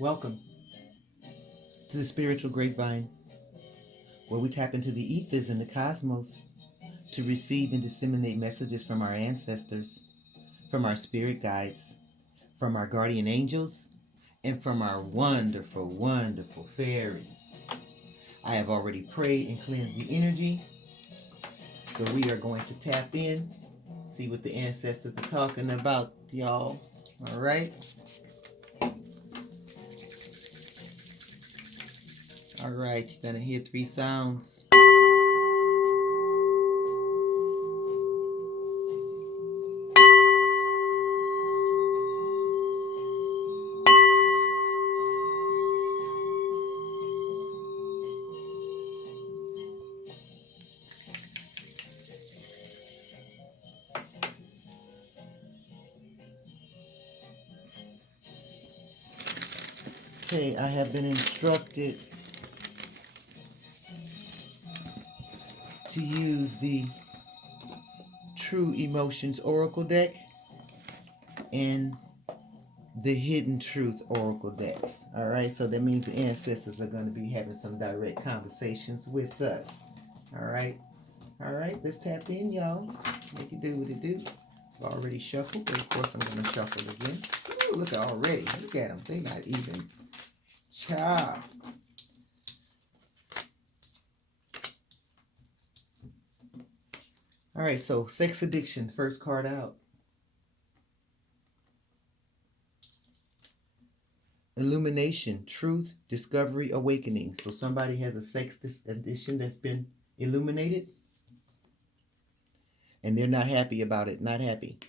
Welcome to the Spiritual Grapevine, where we tap into the ethers and the cosmos to receive and disseminate messages from our ancestors, from our spirit guides, from our guardian angels, and from our wonderful, wonderful fairies. I have already prayed and cleansed the energy, so we are going to tap in, see what the ancestors are talking about, y'all. All right? All right, you're going to hear 3 sounds. Okay, I have been instructed to use the True Emotions Oracle deck and the Hidden Truth Oracle decks. All right, so that means the ancestors are going to be having some direct conversations with us. All right, let's tap in, y'all. Make it do what it do. I've already shuffled, but of course I'm going to shuffle again. Ooh, look at already. Look at them. They're not even. Cha. All right, so sex addiction, first card out. Illumination, truth, discovery, awakening. So somebody has a sex addiction that's been illuminated, and they're not happy about it. Not happy.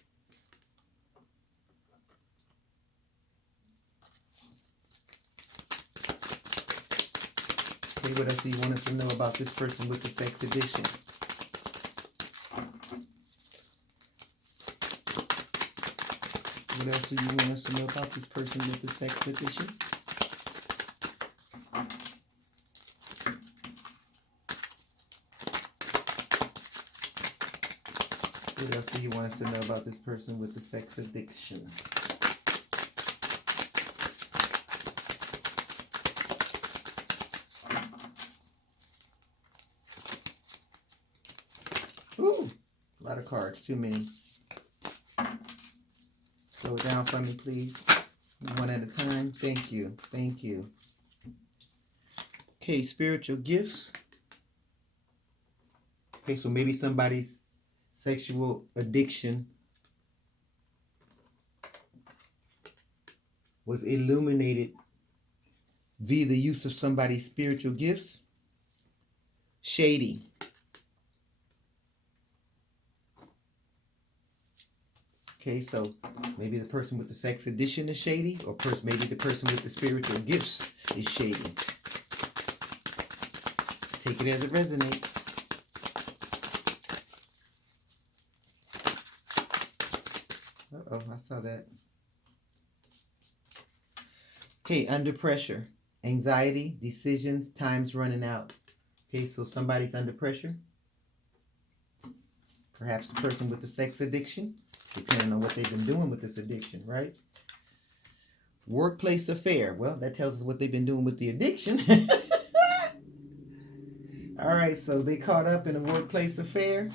Okay, what else do you want us to know about this person with the sex addiction? What else do you want us to know about this person with the sex addiction? What else do you want us to know about this person with the sex addiction? Ooh, a lot of cards, too many. Slow it down for me, please. One at a time. Thank you. Thank you. Okay, spiritual gifts. Okay, so maybe somebody's sexual addiction was illuminated via the use of somebody's spiritual gifts. Shady. Okay, so maybe the person with the sex addiction is shady, or maybe the person with the spiritual gifts is shady. Take it as it resonates. Uh-oh, I saw that. Okay, under pressure. Anxiety, decisions, time's running out. Okay, so somebody's under pressure. Perhaps the person with the sex addiction, depending on what they've been doing with this addiction, right? Workplace affair. Well, that tells us what they've been doing with the addiction. All right, so they caught up in a workplace affair.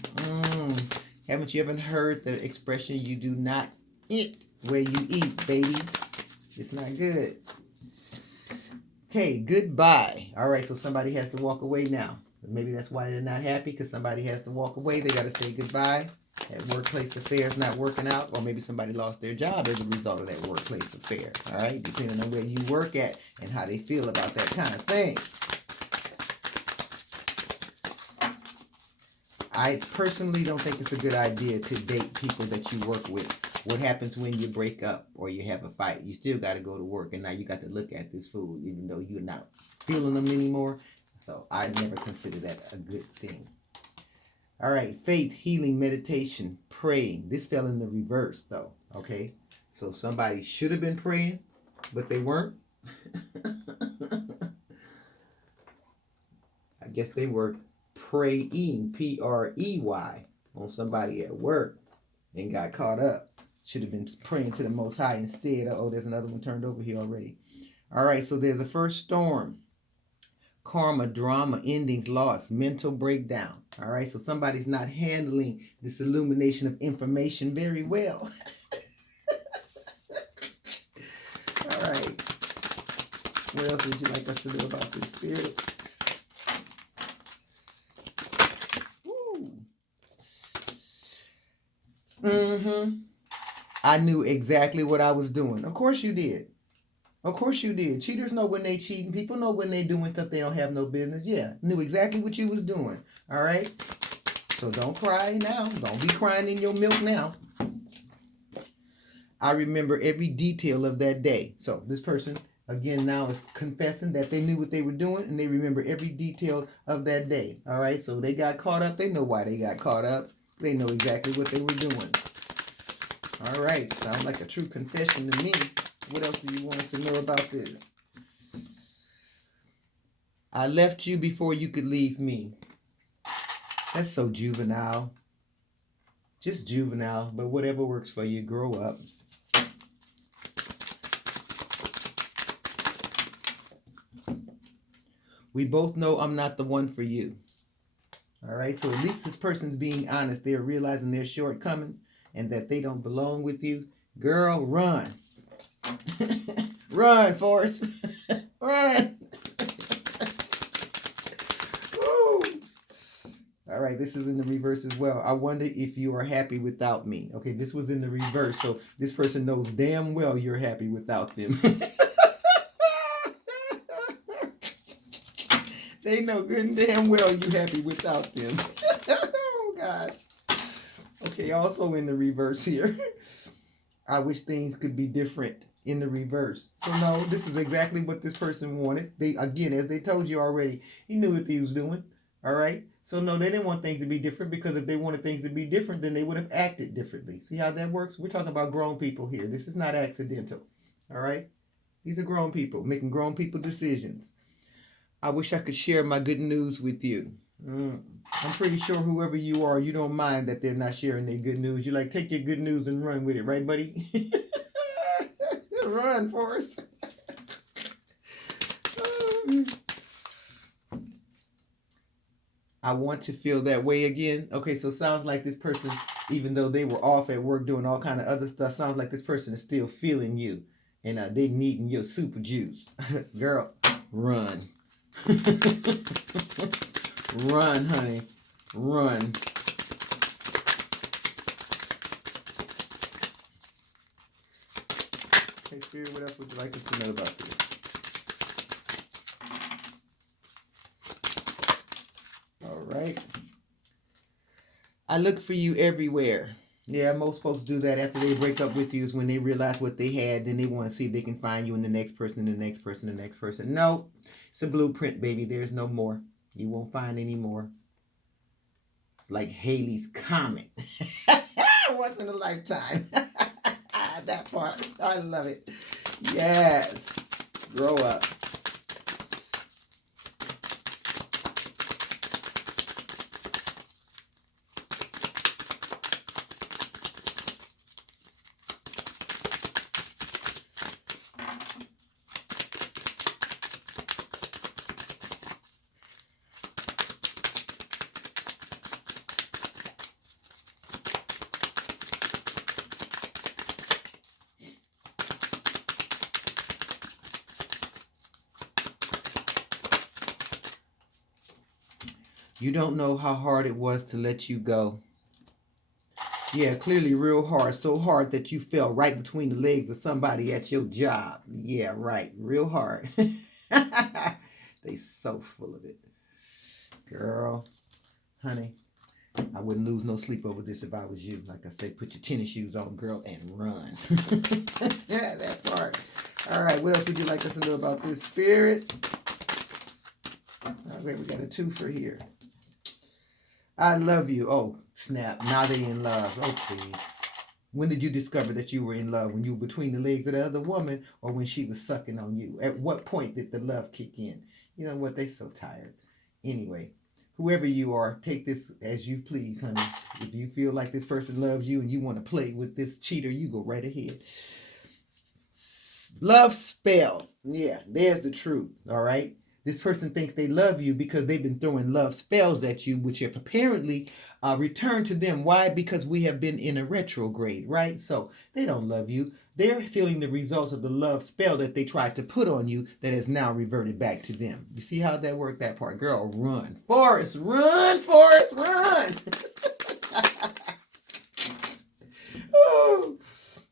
Haven't you ever heard the expression, you do not eat where you eat, baby? It's not good. Okay, goodbye. All right, so somebody has to walk away now. Maybe that's why they're not happy, because somebody has to walk away. They got to say goodbye. That workplace affair is not working out, or maybe somebody lost their job as a result of that workplace affair. All right, depending on where you work at and how they feel about that kind of thing. I personally don't think it's a good idea to date people that you work with. What happens when you break up or you have a fight? You still got to go to work, and now you got to look at this fool, even though you're not feeling them anymore. So I never consider that a good thing. All right, faith, healing, meditation, praying. This fell in the reverse, though, okay? So somebody should have been praying, but they weren't. I guess they were praying, P-R-E-Y, on somebody at work and got caught up. Should have been praying to the Most High instead. Oh, there's another one turned over here already. All right, so there's a first storm. Karma, drama, endings, loss, mental breakdown. All right, so somebody's not handling this illumination of information very well. All right. What else would you like us to know about this, Spirit? Woo. I knew exactly what I was doing. Of course you did. Of course you did. Cheaters know when they cheating. People know when they doing stuff they don't have no business. Yeah, knew exactly what you was doing. All right? So don't cry now. Don't be crying in your milk now. I remember every detail of that day. So this person, again, now is confessing that they knew what they were doing and they remember every detail of that day. All right? So they got caught up. They know why they got caught up. They know exactly what they were doing. All right. Sounds like a true confession to me. What else do you want us to know about this? I left you before you could leave me. That's so juvenile. Just juvenile, but whatever works for you. Grow up. We both know I'm not the one for you. All right, so at least this person's being honest. They're realizing their shortcomings and that they don't belong with you. Girl, run. Run, Forrest. Run. Woo. All right, this is in the reverse as well. I wonder if you are happy without me. Okay, this was in the reverse, so this person knows damn well you're happy without them. They know good and damn well you happy without them. Oh, gosh. Okay, also in the reverse here. I wish things could be different in the reverse. So, no, this is exactly what this person wanted. They, again, as they told you already, he knew what he was doing. All right? So, no, they didn't want things to be different because if they wanted things to be different, then they would have acted differently. See how that works? We're talking about grown people here. This is not accidental. All right? These are grown people making grown people decisions. I wish I could share my good news with you. I'm pretty sure whoever you are, you don't mind that they're not sharing their good news. You like, take your good news and run with it, right, buddy? Run, Forrest. I want to feel that way again. Okay, so sounds like this person, even though they were off at work doing all kind of other stuff, sounds like this person is still feeling you. And they needing your super juice. Girl, run. Run, honey. Run. Hey, Spirit, what else would you like us to know about this? All right. I look for you everywhere. Yeah, most folks do that after they break up with you is when they realize what they had. Then they want to see if they can find you in the next person, the next person, the next person. No, it's a blueprint, baby. There's no more. You won't find any more. It's like Halley's Comet. Once in a lifetime. That part. I love it. Yes. Grow up. You don't know how hard it was to let you go. Yeah, clearly real hard. So hard that you fell right between the legs of somebody at your job. Yeah, right. Real hard. They so full of it. Girl, honey, I wouldn't lose no sleep over this if I was you. Like I say, put your tennis shoes on, girl, and run. Yeah, that part. All right, what else would you like us to know about this, Spirit? Okay, we got a twofer here. I love you. Oh, snap. Now they in love. Oh, please. When did you discover that you were in love? When you were between the legs of the other woman or when she was sucking on you? At what point did the love kick in? You know what? They so tired. Anyway, whoever you are, take this as you please, honey. If you feel like this person loves you and you want to play with this cheater, you go right ahead. Love spell. Yeah, there's the truth. All right. This person thinks they love you because they've been throwing love spells at you, which have apparently returned to them. Why? Because we have been in a retrograde, right? So they don't love you. They're feeling the results of the love spell that they tried to put on you that has now reverted back to them. You see how that worked, that part? Girl, run. Forrest, run, Forrest, run. Oh.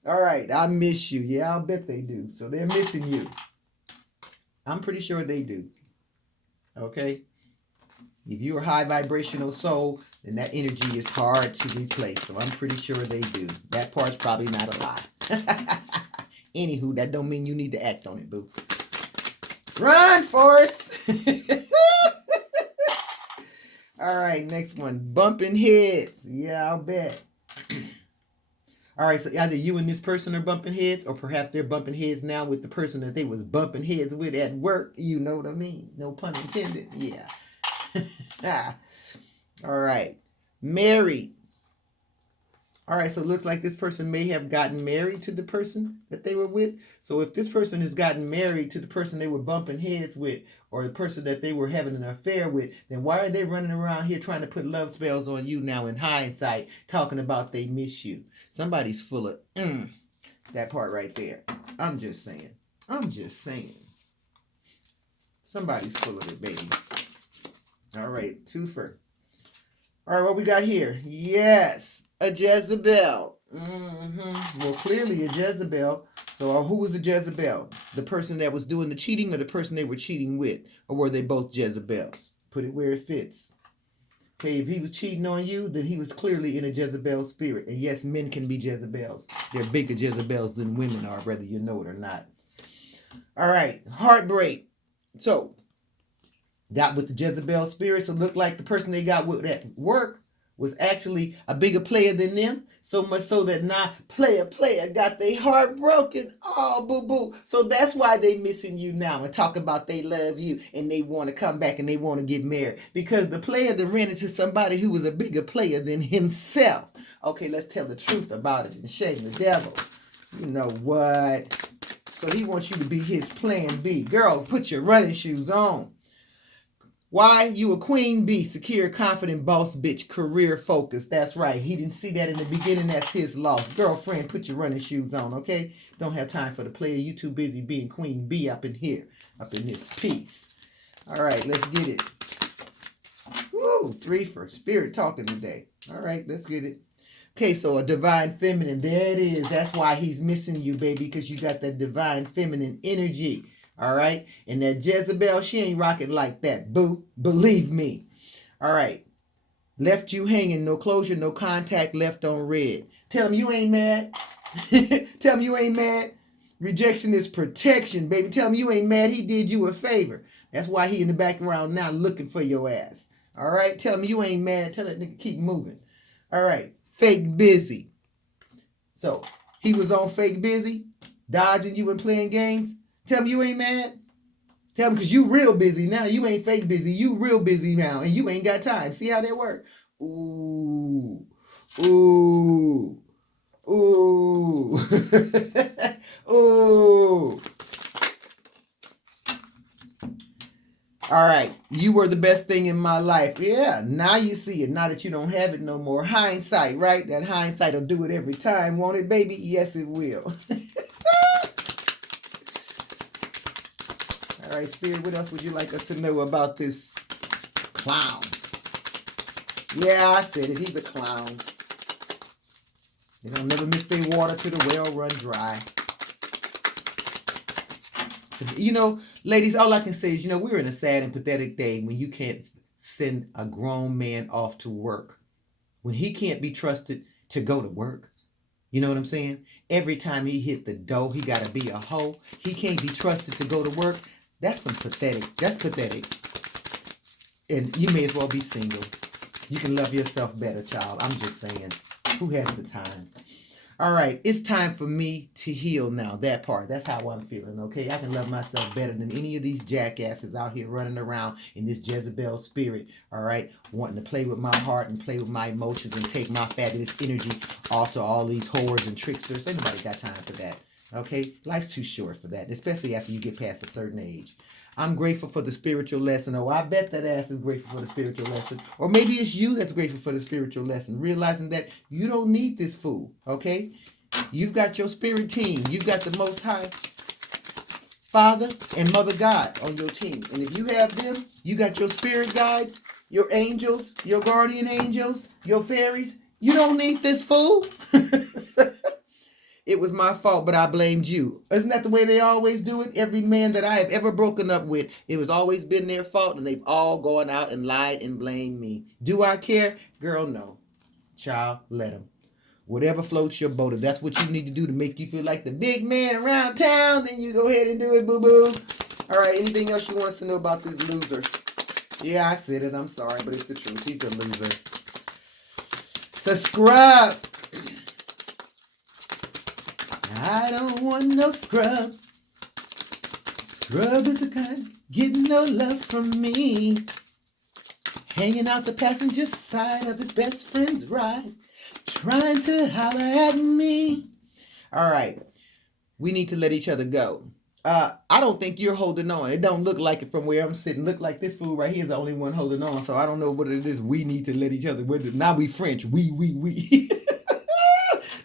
All right, I miss you. Yeah, I'll bet they do. So they're missing you. I'm pretty sure they do. Okay? If you're a high vibrational soul, then that energy is hard to replace. So I'm pretty sure they do. That part's probably not a lie. Anywho, that don't mean you need to act on it, boo. Run, Forrest! All right, next one. Bumping heads. Yeah, I'll bet. All right, so either you and this person are bumping heads, or perhaps they're bumping heads now with the person that they was bumping heads with at work. You know what I mean? No pun intended. Yeah. All right. Married. All right, so it looks like this person may have gotten married to the person that they were with. So if this person has gotten married to the person they were bumping heads with, or the person that they were having an affair with, then why are they running around here trying to put love spells on you now in hindsight, talking about they miss you? Somebody's full of that part right there. I'm just saying. Somebody's full of it, baby. All right, twofer. All right, what we got here? Yes, a Jezebel. Well, clearly a Jezebel. So who was the Jezebel? The person that was doing the cheating, or the person they were cheating with? Or were they both Jezebels? Put it where it fits. Okay, if he was cheating on you, then he was clearly in a Jezebel spirit. And yes, men can be Jezebels. They're bigger Jezebels than women are, whether you know it or not. All right, heartbreak. So, got with the Jezebel spirit, so it looked like the person they got with at work was actually a bigger player than them. So much so that now player got their heart broken. Oh, boo-boo. So that's why they missing you now and talking about they love you and they want to come back and they want to get married. Because the player that ran into somebody who was a bigger player than himself. Okay, let's tell the truth about it and shame the devil. You know what? So he wants you to be his plan B. Girl, put your running shoes on. Why? You a queen bee, secure, confident, boss bitch, career focused. That's right. He didn't see that in the beginning. That's his loss. Girlfriend, put your running shoes on, okay? Don't have time for the player. You too busy being queen bee up in here, up in this piece. All right, let's get it. Woo, 3 for spirit talking today. All right, let's get it. Okay, so a divine feminine. There it is. That's why he's missing you, baby, because you got that divine feminine energy. All right. And that Jezebel, she ain't rocking like that, boo. Believe me. All right. Left you hanging. No closure, no contact, left on red. Tell him you ain't mad. Tell him you ain't mad. Rejection is protection, baby. Tell him you ain't mad. He did you a favor. That's why he in the background now looking for your ass. All right. Tell him you ain't mad. Tell that nigga keep moving. All right. Fake busy. So he was on fake busy, dodging you and playing games. Tell me you ain't mad. Tell me, because you real busy now. You ain't fake busy. You real busy now, and you ain't got time. See how that work? Ooh. Ooh. Ooh. Ooh. All right. You were the best thing in my life. Yeah, now you see it. Now that you don't have it no more. Hindsight, right? That hindsight will do it every time, won't it, baby? Yes, it will. All right, Spirit, what else would you like us to know about this clown? Yeah, I said it. He's a clown. They don't never miss their water till the well run dry. So, you know, ladies, all I can say is, you know, we're in a sad and pathetic day when you can't send a grown man off to work. When he can't be trusted to go to work. You know what I'm saying? Every time he hit the dough, he got to be a hoe. He can't be trusted to go to work. That's some pathetic. That's pathetic. And you may as well be single. You can love yourself better, child. I'm just saying. Who has the time? All right. It's time for me to heal now. That part. That's how I'm feeling, okay? I can love myself better than any of these jackasses out here running around in this Jezebel spirit, all right? Wanting to play with my heart and play with my emotions and take my fabulous energy off to all these whores and tricksters. Ain't nobody got time for that. Okay? Life's too short for that, especially after you get past a certain age. I'm grateful for the spiritual lesson. Oh, I bet that ass is grateful for the spiritual lesson. Or maybe it's you that's grateful for the spiritual lesson, realizing that you don't need this fool, okay? You've got your spirit team. You've got the Most High Father and Mother God on your team. And if you have them, you got your spirit guides, your angels, your guardian angels, your fairies. You don't need this fool. It was my fault, but I blamed you. Isn't that the way they always do it? Every man that I have ever broken up with, it was always been their fault, and they've all gone out and lied and blamed me. Do I care? Girl, no. Child, let them. Whatever floats your boat. If that's what you need to do to make you feel like the big man around town, then you go ahead and do it, boo-boo. All right, anything else you want us to know about this loser? Yeah, I said it. I'm sorry, but it's the truth. He's a loser. Subscribe. I don't want no scrub. Scrub is the kind getting no love from me. Hanging out the passenger side of his best friend's ride, trying to holler at me. All right, we need to let each other go. I don't think you're holding on. It don't look like it from where I'm sitting. Look like this fool right here is the only one holding on. So I don't know what it is. We need to let each other. Now we French. We.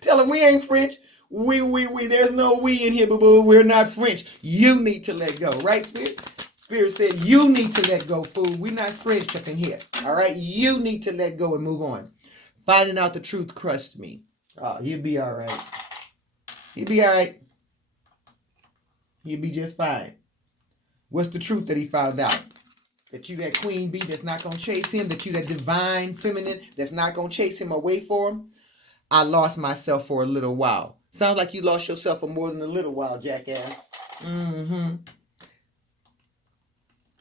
Tell him we ain't French. We. There's no we in here, boo-boo. We're not French. You need to let go. Right, Spirit? Spirit said you need to let go, fool. We're not French up in here. All right? You need to let go and move on. Finding out the truth crushed me. You'll be all right. You'll be all right. You'll be just fine. What's the truth that he found out? That you that queen bee that's not going to chase him? That you that divine feminine that's not going to chase him away for him? I lost myself for a little while. Sounds like you lost yourself for more than a little while, jackass.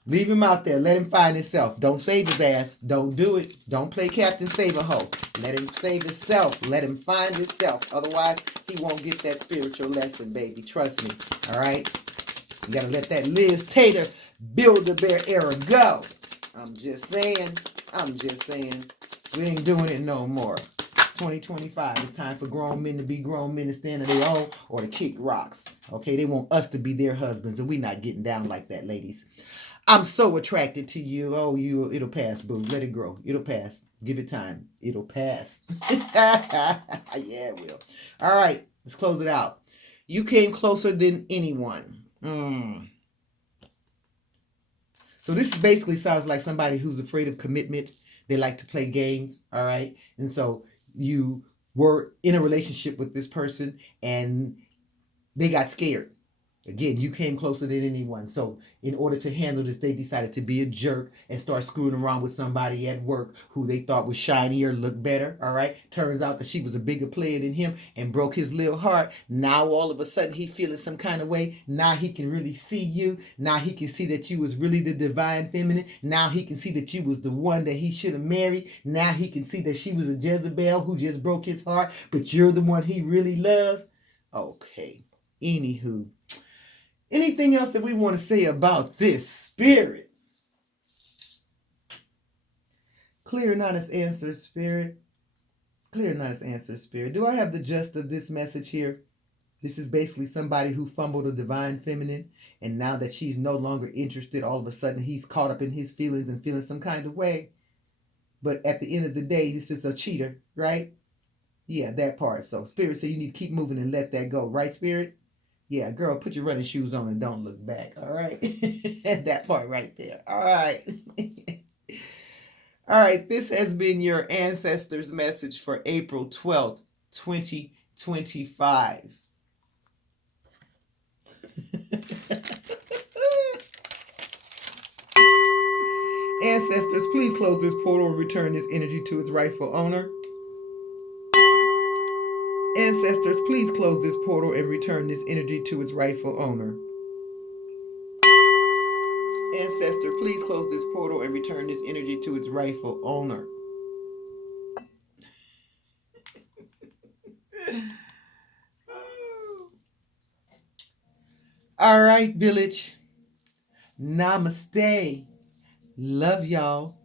Leave him out there. Let him find himself. Don't save his ass. Don't do it. Don't play Captain Save-A-Ho. Let him save himself. Let him find himself. Otherwise, he won't get that spiritual lesson, baby. Trust me. All right? You got to let that Liz Tater Build-A-Bear era go. I'm just saying. We ain't doing it no more. 2025, it's time for grown men to be grown men and stand on their own or to kick rocks. Okay? They want us to be their husbands, and we not getting down like that, ladies. I'm so attracted to you. Oh, it'll pass, boo. Let it grow. It'll pass. Give it time. It'll pass. Yeah, it will. All right, let's close it out. You came closer than anyone. So this basically sounds like somebody who's afraid of commitment. They like to play games, all right? And so you were in a relationship with this person and they got scared. Again, you came closer than anyone. So in order to handle this, they decided to be a jerk and start screwing around with somebody at work who they thought was shinier, looked better. All right. Turns out that she was a bigger player than him and broke his little heart. Now all of a sudden he feeling some kind of way. Now he can really see you. Now he can see that you was really the divine feminine. Now he can see that you was the one that he should have married. Now he can see that she was a Jezebel who just broke his heart, but you're the one he really loves. Okay. Anywho. Anything else that we want to say about this spirit? Clear not as answer, spirit. Clear not as answer, spirit. Do I have the gist of this message here? This is basically somebody who fumbled a divine feminine, and now that she's no longer interested, all of a sudden he's caught up in his feelings and feeling some kind of way. But at the end of the day, this is a cheater, right? Yeah, that part. So spirit said you need to keep moving and let that go. Right, spirit? Yeah, girl, put your running shoes on and don't look back, all right? That part right there, all right? All right, this has been your Ancestors message for April 12th, 2025. Ancestors, please close this portal and return this energy to its rightful owner. Ancestors, please close this portal and return this energy to its rightful owner. Ancestor, please close this portal and return this energy to its rightful owner. All right, village. Namaste. Love y'all.